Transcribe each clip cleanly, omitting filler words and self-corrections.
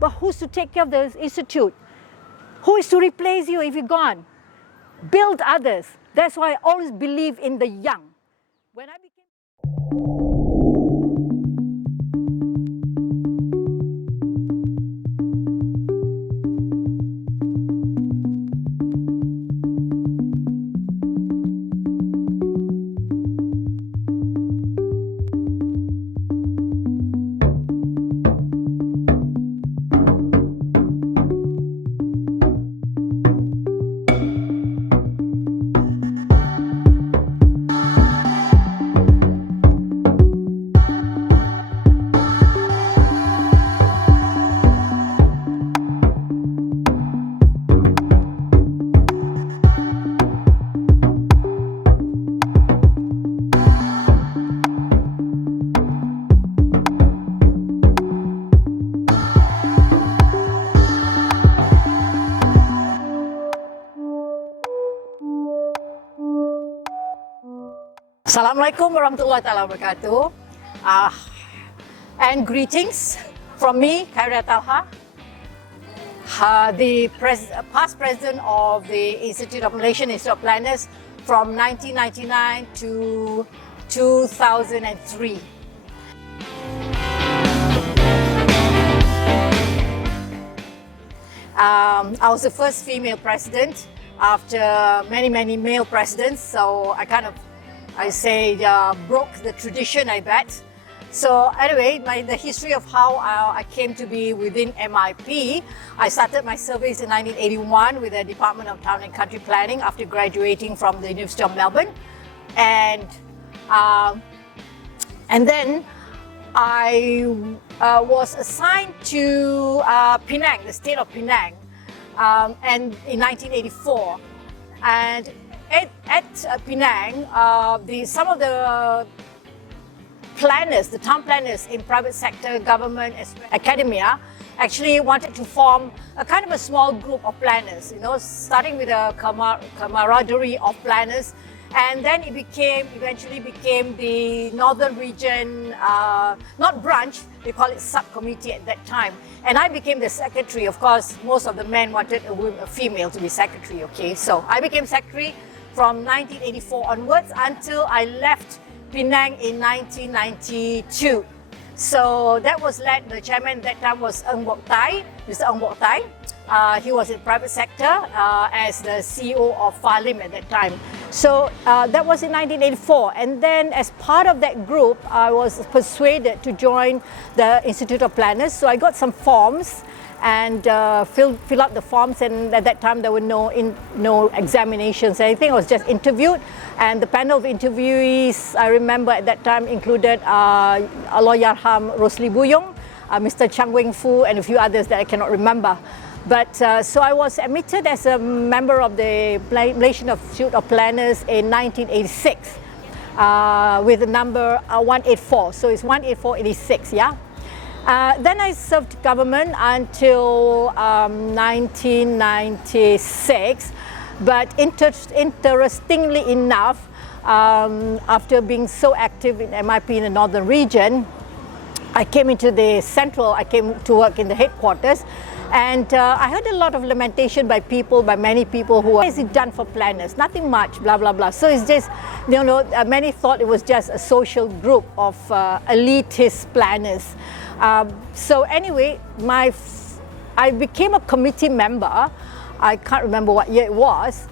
but who's to take care of the institute? Who is to replace you if you're gone? Build others. That's why I always believe in the young. When I became Assalamualaikum warahmatullahi wabarakatuh, and greetings from me, Khairiah Talha, the past president of the Institute of Malaysian Institute of Planners from 1999 to 2003. I was the first female president after many male presidents, so I broke the tradition, I bet. So anyway, the history of how I came to be within MIP. I started my service in 1981 with the Department of Town and Country Planning after graduating from the University of Melbourne. And then I was assigned to Penang, the state of Penang, and in 1984. And at Penang, some of the planners, the town planners in private sector, government, academia, actually wanted to form a kind of a small group of planners, starting with a camaraderie of planners. And then it eventually became the Northern Region, not branch, they call it subcommittee at that time. And I became the secretary. Of course, most of the men wanted a female to be secretary, okay? So I became secretary from 1984 onwards until I left Penang in 1992. So that was led, the chairman at that time was Mr. Eng Bok Tai. He was in private sector as the CEO of Falim at that time. So that was in 1984. And then as part of that group, I was persuaded to join the Institute of Planners. So I got some forms and fill out the forms, and at that time there were no examinations or anything. I was just interviewed, and the panel of interviewees I remember at that time included Allahyarham Rosli Buyong, Mr. Chang Weng Fu, and a few others that I cannot remember. But so I was admitted as a member of the Malaysian Institute of Planners in 1986 with the number 184. So it's 18486, yeah. Then I served government until 1996, but interestingly enough, after being so active in MIP in the Northern Region, I came into the central, I came to work in the headquarters, and I heard a lot of lamentation by many people who, what is it done for planners? Nothing much, blah, blah, blah. So it's just, many thought it was just a social group of elitist planners. So anyway, I became a committee member. I can't remember what year it was,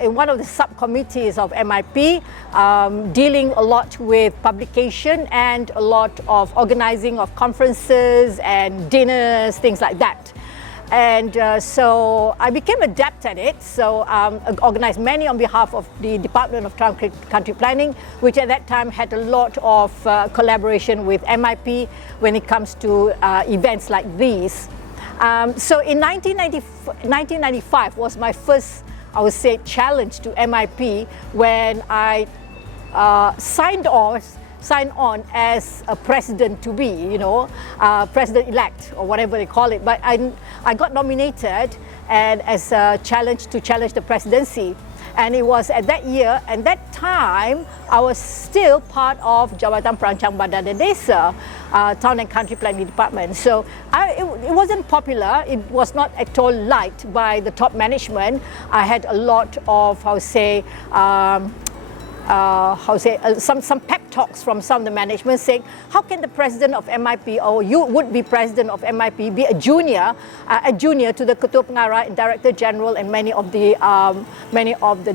in one of the subcommittees of MIP, dealing a lot with publication and a lot of organizing of conferences and dinners, things like that. And so I became adept at it. So I organized many on behalf of the Department of Town and Country Planning, which at that time had a lot of collaboration with MIP when it comes to events like these. So in 1995 was my first, I would say, challenge to MIP when I signed on as a president-to-be, president-elect or whatever they call it. But I got nominated and as a challenge to challenge the presidency. And it was at that year, and that time, I was still part of Jabatan Perancang Bandar dan Desa, Town and Country Planning Department. So it wasn't popular. It was not at all liked by the top management. I had a lot of, some pep talks from some of the management saying, how can the president of MIP or you would be president of MIP be a junior to the Ketua Pengarah and Director General and many of the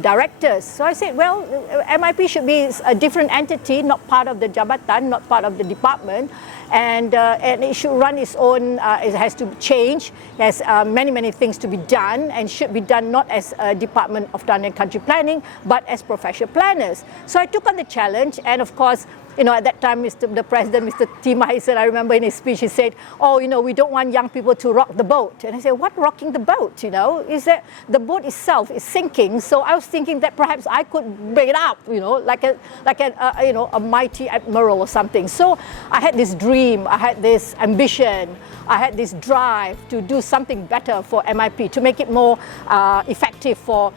directors. So I said, well, MIP should be a different entity, not part of the jabatan, not part of the department. And it should run its own, it has to change, it has many things to be done and should be done not as a Department of Town and Country Planning, but as professional planners. So I took on the challenge, and of course, you know, at that time, the President, Mr. T. Mahisan, I remember in his speech, he said, oh, you know, we don't want young people to rock the boat. And I said, what rocking the boat, you know? Is that the boat itself is sinking, so I was thinking that perhaps I could bring it up, you know, like a mighty admiral or something. So I had this dream, I had this ambition, I had this drive to do something better for MIP, to make it more effective for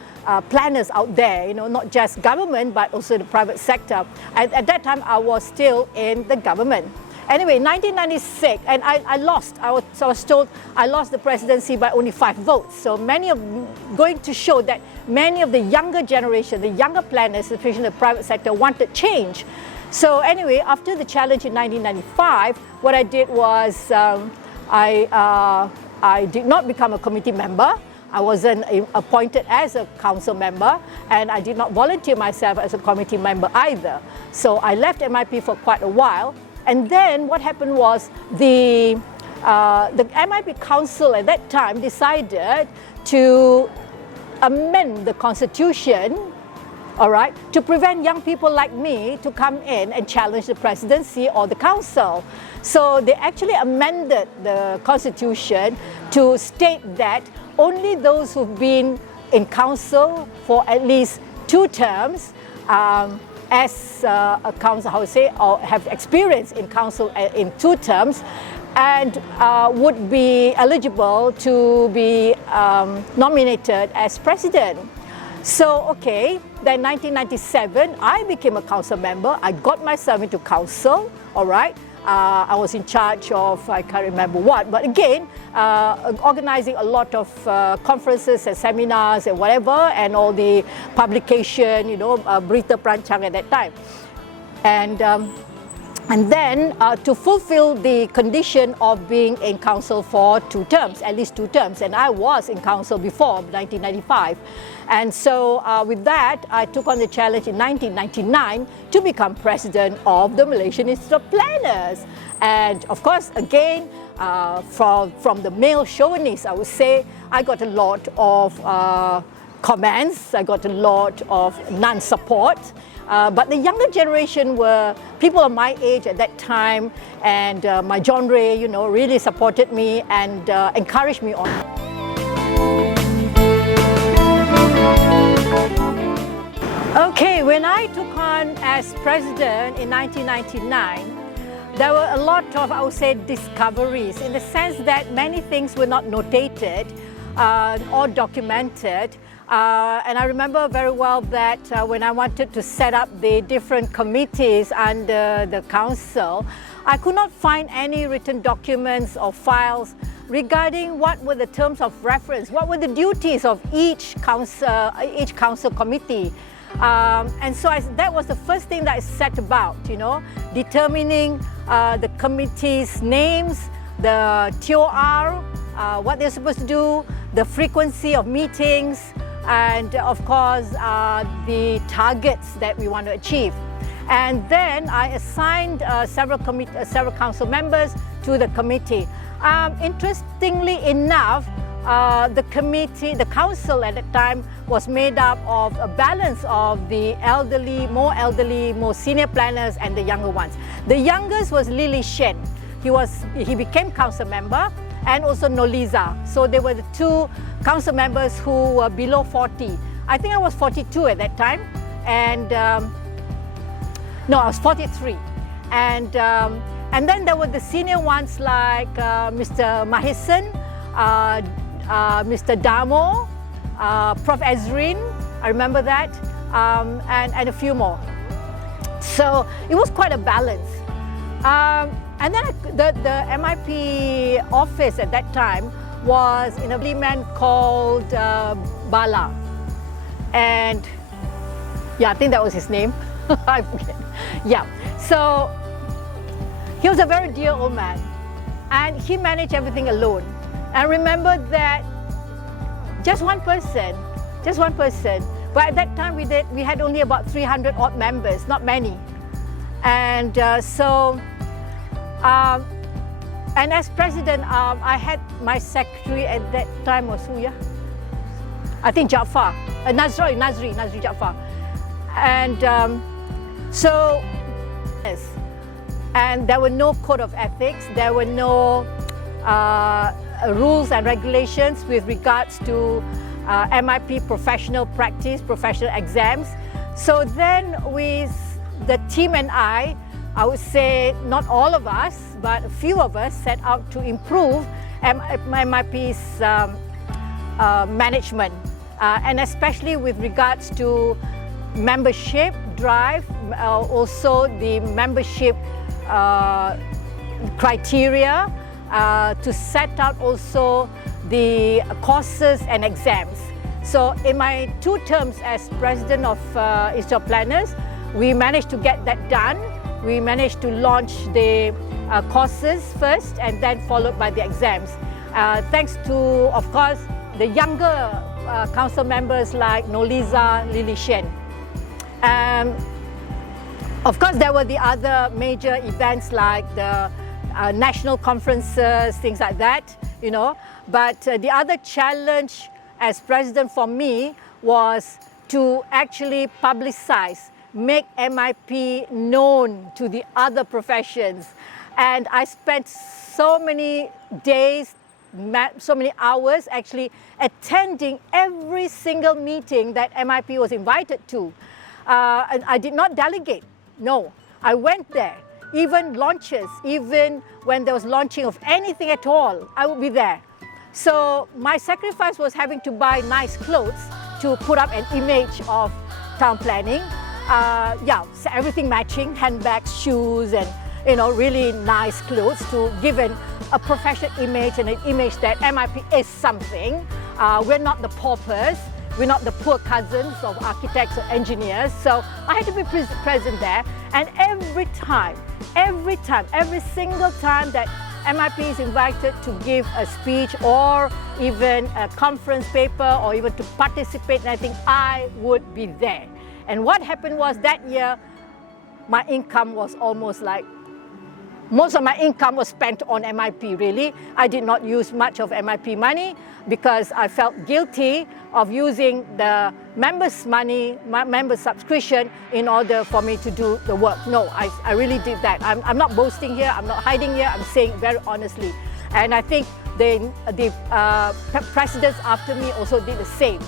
planners out there, you know, not just government, but also the private sector. And at that time, I was still in the government. Anyway, 1996, and I lost. I was told I lost the presidency by only 5 votes. So going to show that many of the younger generation, the younger planners, especially in the private sector, wanted change. So anyway, after the challenge in 1995, what I did was I did not become a committee member. I wasn't appointed as a council member, and I did not volunteer myself as a committee member either. So I left MIP for quite a while, and then what happened was the MIP council at that time decided to amend the constitution, all right, to prevent young people like me to come in and challenge the presidency or the council. So they actually amended the constitution to state that only those who've been in council for at least 2 terms as a council, or have experience in council in 2 terms, and would be eligible to be nominated as president. So, okay, then 1997, I became a council member. I got myself into council, all right. I was in charge of, I can't remember what, but again, organizing a lot of conferences and seminars and whatever, and all the publication, you know, Berita Perancang at that time. And then to fulfill the condition of being in council for 2 terms, at least 2 terms, and I was in council before 1995. And so with that, I took on the challenge in 1999 to become president of the Malaysian Institute of Planners. And of course, again, from the male chauvinists, I would say, I got a lot of comments, I got a lot of non-support. But the younger generation were people of my age at that time, and my genre, you know, really supported me and encouraged me on. Okay, when I took on as president in 1999, there were a lot of, I would say, discoveries, in the sense that many things were not notated or documented. And I remember very well that when I wanted to set up the different committees under the council, I could not find any written documents or files regarding what were the terms of reference, what were the duties of each council committee. And so that was the first thing that I set about, you know, determining the committees' names, the TOR, what they're supposed to do, the frequency of meetings, and of course the targets that we want to achieve. And then I assigned several council members to the committee. Interestingly enough, the council at that time was made up of a balance of the elderly, more senior planners and the younger ones. The youngest was Lily Shen. He became council member, and also Noliza. So they were the 2 council members who were below 40. I think I was 42 at that time, and no, I was 43. And then there were the senior ones like Mr. Mahisan, Mr. Damo, Prof. Ezrin. I remember that, and a few more. So it was quite a balance. And then the MIP office at that time was in a man called Bala. And yeah, I think that was his name. I forget. Yeah, so he was a very dear old man, and he managed everything alone. And remember that just one person, but at that time we had only about 300 odd members, not many. And and as president, I had my secretary at that time was who, yeah? I think Jaafar, Nazri Jaafar. And so, yes. And there were no code of ethics, there were no rules and regulations with regards to MIP professional practice, professional exams. So then with the team and I would say not all of us, but a few of us set out to improve MIP's management, and especially with regards to membership drive, also the membership criteria, to set out also the courses and exams. So in my 2 terms as president of Institute of Planners, we managed to get that done. We managed to launch the courses first and then followed by the exams. Thanks to, of course, the younger council members like Noliza, Lily Shen. Of course, there were the other major events like the national conferences, things like that, you know. But the other challenge as president for me was to actually publicize, make MIP known to the other professions. And I spent so many days, so many hours actually attending every single meeting that MIP was invited to. And I did not delegate, no. I went there, even launches, even when there was launching of anything at all, I would be there. So my sacrifice was having to buy nice clothes to put up an image of town planning. Yeah, so everything matching, handbags, shoes, and really nice clothes to give a professional image and an image that MIP is something. We're not the paupers, we're not the poor cousins of architects or engineers. So I had to be present there, and every single time that MIP is invited to give a speech or even a conference paper or even to participate in anything, I would be there. And what happened was that year, my income was almost like, most of my income was spent on MIP, really. I did not use much of MIP money because I felt guilty of using the members' money, my member subscription, in order for me to do the work. No, I really did that. I'm not boasting here, I'm not hiding here, I'm saying very honestly. And I think the presidents after me also did the same.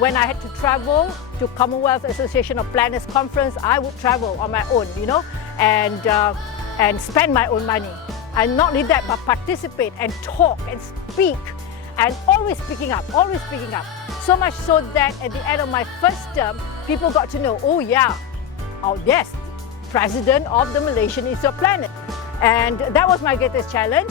When I had to travel to Commonwealth Association of Planners Conference, I would travel on my own, and spend my own money. And not only that, but participate and talk and speak, and always speaking up. So much so that at the end of my first term, people got to know, oh yes, president of the Malaysian Institute of Planners. And that was my greatest challenge.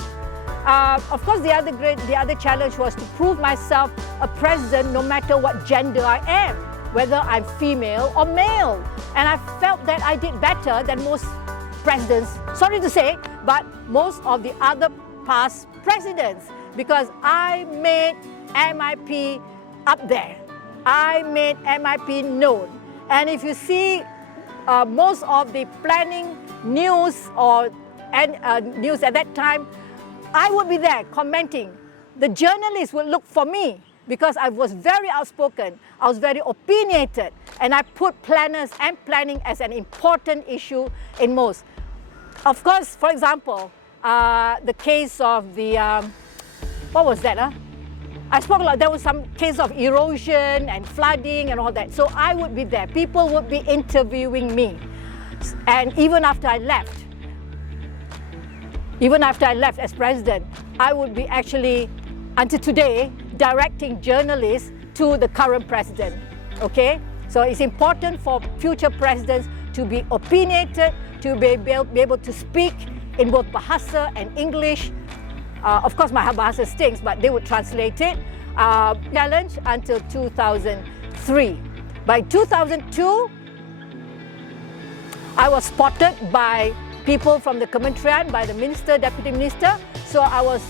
Of course, the other challenge was to prove myself a president no matter what gender I am, whether I'm female or male. And I felt that I did better than most presidents, sorry to say, but most of the other past presidents, because I made MIP up there. I made MIP known. And if you see most of the planning news news at that time, I would be there commenting. The journalists would look for me because I was very outspoken, I was very opinionated, and I put planners and planning as an important issue in most. Of course, for example, the case of the, what was that? I spoke a lot, there was some case of erosion and flooding and all that. So I would be there, people would be interviewing me. And even after I left as president, I would be actually, until today, directing journalists to the current president. okay? So it's important for future presidents to be opinionated, to be able to speak in both Bahasa and English. Of course, my Bahasa stinks, but they would translate it. Challenge until 2003. By 2002, I was spotted by people from the Kementerian, by the Minister, Deputy Minister. So I was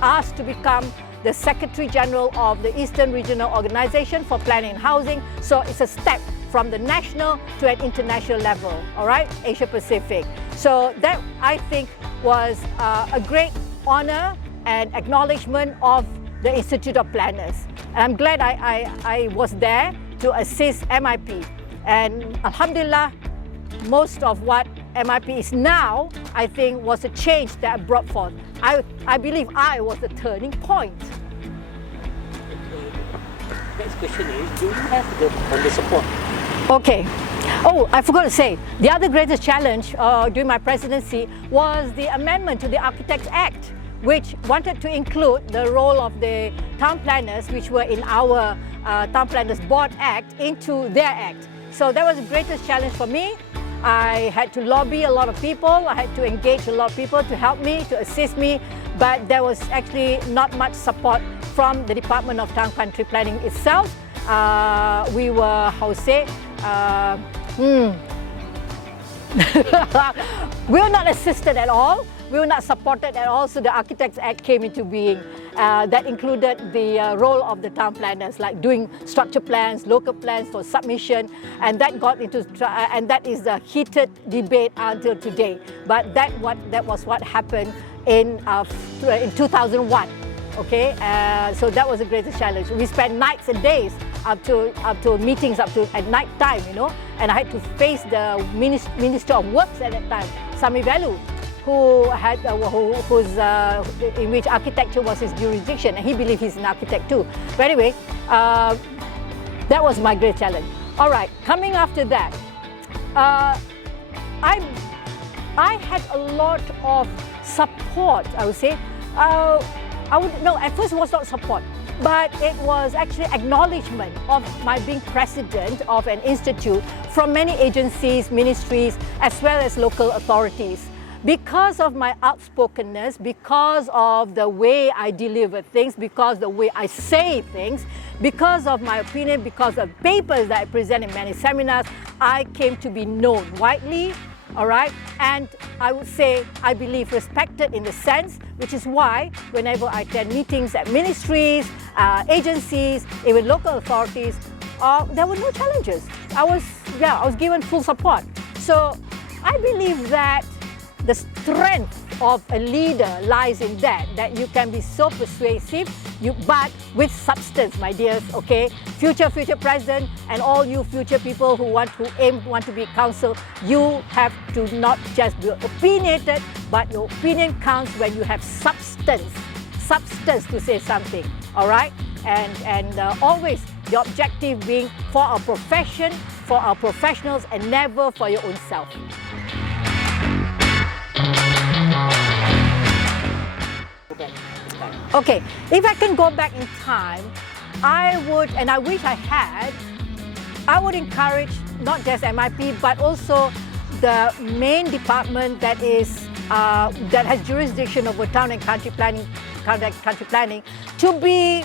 asked to become the Secretary General of the Eastern Regional Organization for Planning and Housing. So it's a step from the national to an international level, all right, Asia Pacific. So that, I think, was a great honor and acknowledgement of the Institute of Planners. And I'm glad I was there to assist MIP. And Alhamdulillah, most of what MIP is now, I think, was a change that I brought forth. I believe I was the turning point. Next question is, do you have the support? Okay. Oh, I forgot to say, the other greatest challenge during my presidency was the amendment to the Architects Act, which wanted to include the role of the town planners, which were in our Town Planners Board Act, into their act. So that was the greatest challenge for me. I had to lobby a lot of people, I had to engage a lot of people to help me, to assist me, but there was actually not much support from the Department of Town Country Planning itself. We were, how to say, we were not assisted at all. We were not supported at all, so the Architects Act came into being. That included the role of the town planners, like doing structure plans, local plans for submission, and that got into, and that is a heated debate until today. But that was what happened in 2001. Okay, so that was the greatest challenge. We spent nights and days up to meetings at night time, you know, and I had to face the Minister of Works at that time, Sami Velu, who had in which architecture was his jurisdiction, and he believed he's an architect too. But anyway, that was my great challenge. All right, coming after that, I had a lot of support, I would say. At first it was not support, but it was actually acknowledgement of my being president of an institute from many agencies, ministries, as well as local authorities. Because of my outspokenness, because of the way I deliver things, because of the way I say things, because of my opinion, because of papers that I present in many seminars, I came to be known widely, all right? And I would say, I believe, respected in the sense, which is why whenever I attend meetings at ministries, agencies, even local authorities, there were no challenges. I was given full support. So I believe that the strength of a leader lies in that you can be so persuasive, but with substance, my dears, okay? Future president and all you future people who want to be council, you have to not just be opinionated, but your opinion counts when you have substance to say something, all right? And always the objective being for our profession, for our professionals, and never for your own self. Okay, if I can go back in time, I would, and I wish I had, I would encourage not just MIP, but also the main department that has jurisdiction over town and country planning, to be,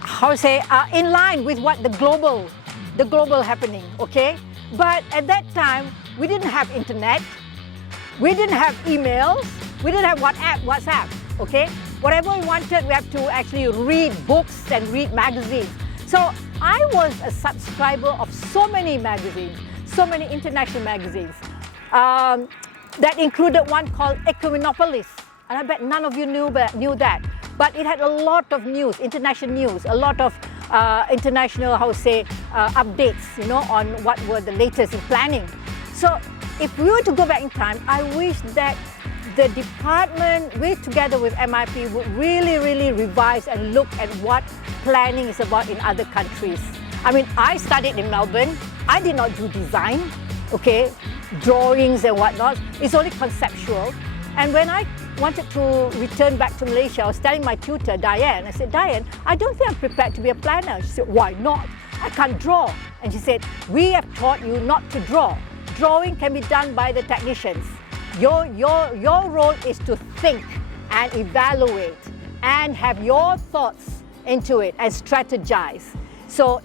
how to say, in line with what the global happening, okay? But at that time, we didn't have internet, we didn't have emails, we didn't have WhatsApp, okay? Whatever we wanted, we have to actually read books and read magazines. So I was a subscriber of so many magazines, so many international magazines. That included one called Equinopolis, and I bet none of you knew that. But it had a lot of news, international news, a lot of international, how to say, updates, you know, on what were the latest in planning. So if we were to go back in time, I wish that the department, together with MIP, would really revise and look at what planning is about in other countries. I mean, I studied in Melbourne. I did not do design, okay, drawings and whatnot. It's only conceptual. And when I wanted to return back to Malaysia, I was telling my tutor, Diane, I said, Diane, I don't think I'm prepared to be a planner. She said, why not? I can't draw. And she said, we have taught you not to draw. Drawing can be done by the technicians. Your role is to think and evaluate and have your thoughts into it and strategize. So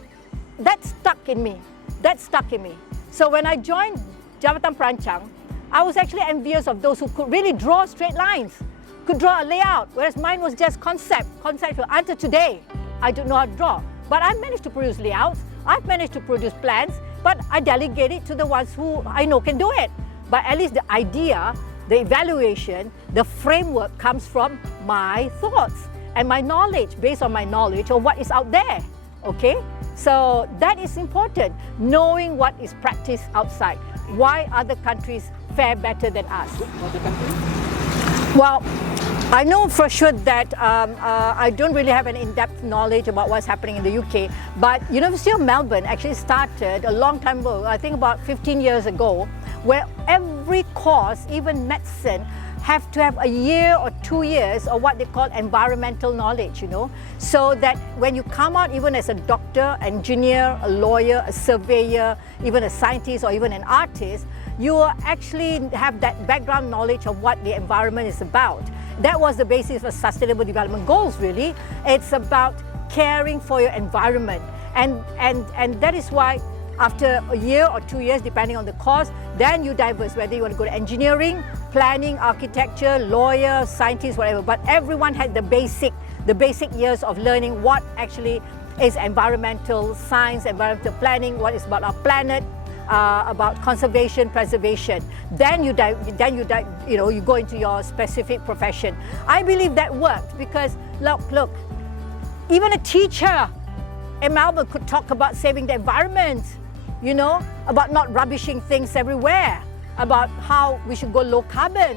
that stuck in me. That stuck in me. So when I joined Jabatan Perancang, I was actually envious of those who could really draw straight lines, could draw a layout, whereas mine was just conceptual. Until today, I don't know how to draw. But I've managed to produce layouts, I've managed to produce plans, but I delegate it to the ones who I know can do it. But at least the idea, the evaluation, the framework comes from my thoughts and my knowledge, based on my knowledge of what is out there, okay? So that is important, knowing what is practiced outside. Why other countries fare better than us? Other countries? Well, I know for sure that I don't really have an in-depth knowledge about what's happening in the UK, but University of Melbourne actually started a long time ago, I think about 15 years ago, where every course, even medicine, have to have a year or 2 years of what they call environmental knowledge, so that when you come out even as a doctor, engineer, a lawyer, a surveyor, even a scientist or even an artist, you actually have that background knowledge of what the environment is about. That was the basis for Sustainable Development Goals, really. It's about caring for your environment. And that is why after a year or 2 years, depending on the course, then you diverse, whether you want to go to engineering, planning, architecture, lawyer, scientist, whatever. But everyone had the basic years of learning what actually is environmental science, environmental planning, what is about our planet, about conservation, preservation. Then you go into your specific profession. I believe that worked because look, even a teacher in Melbourne could talk about saving the environment, about not rubbishing things everywhere, about how we should go low carbon.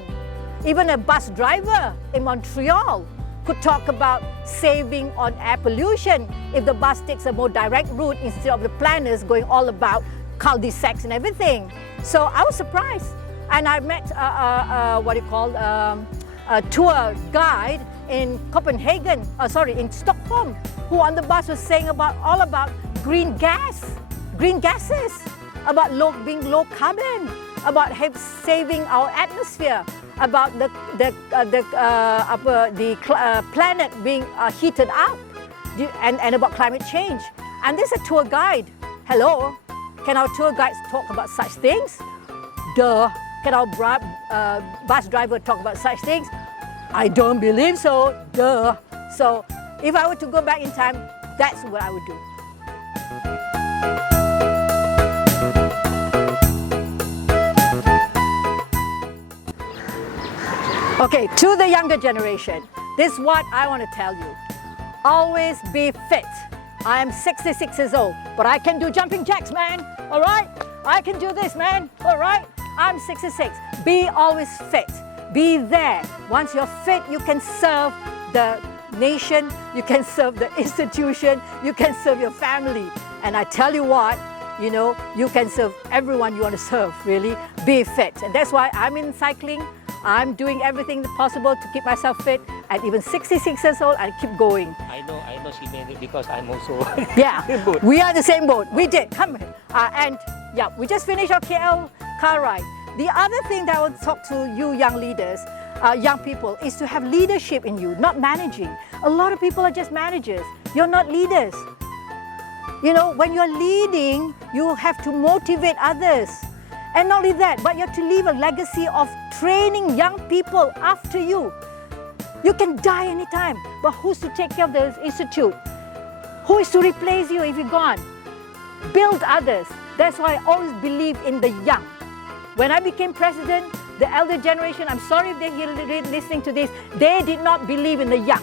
Even a bus driver in Montreal could talk about saving on air pollution if the bus takes a more direct route instead of the planners going all about cul-de-sacs and everything. So I was surprised, and I met a tour guide in in Stockholm, who on the bus was saying all about green gases, about being low carbon, about saving our atmosphere, about the planet being heated up, and about climate change. And this is a tour guide. Hello, can our tour guides talk about such things? Duh. Can our bus driver talk about such things? I don't believe so. Duh. So if I were to go back in time, that's what I would do. Okay, to the younger generation, this is what I want to tell you. Always be fit. I am 66 years old, but I can do jumping jacks, man. All right? I can do this, man. All right? I'm 66. Be always fit. Be there. Once you're fit, you can serve the nation, you can serve the institution, you can serve your family. And I tell you what, you can serve everyone you want to serve, really. Be fit. And that's why I'm in cycling. I'm doing everything possible to keep myself fit. At even 66 years old, I keep going. I know she made it because I'm also yeah, same boat. We are the same boat. We did. Come here. And yeah, we just finished our KL car ride. The other thing that I want to talk to you young leaders, young people, is to have leadership in you, not managing. A lot of people are just managers. You're not leaders. When you're leading, you have to motivate others. And not only that, but you have to leave a legacy of training young people after you. You can die anytime, but who's to take care of the institute? Who is to replace you if you're gone? Build others. That's why I always believe in the young. When I became president, the elder generation, I'm sorry if they're listening to this, they did not believe in the young.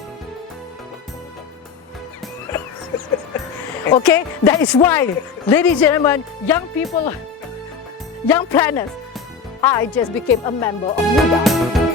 Okay, that is why, ladies and gentlemen, young people, young planners, I just became a member of MUDA.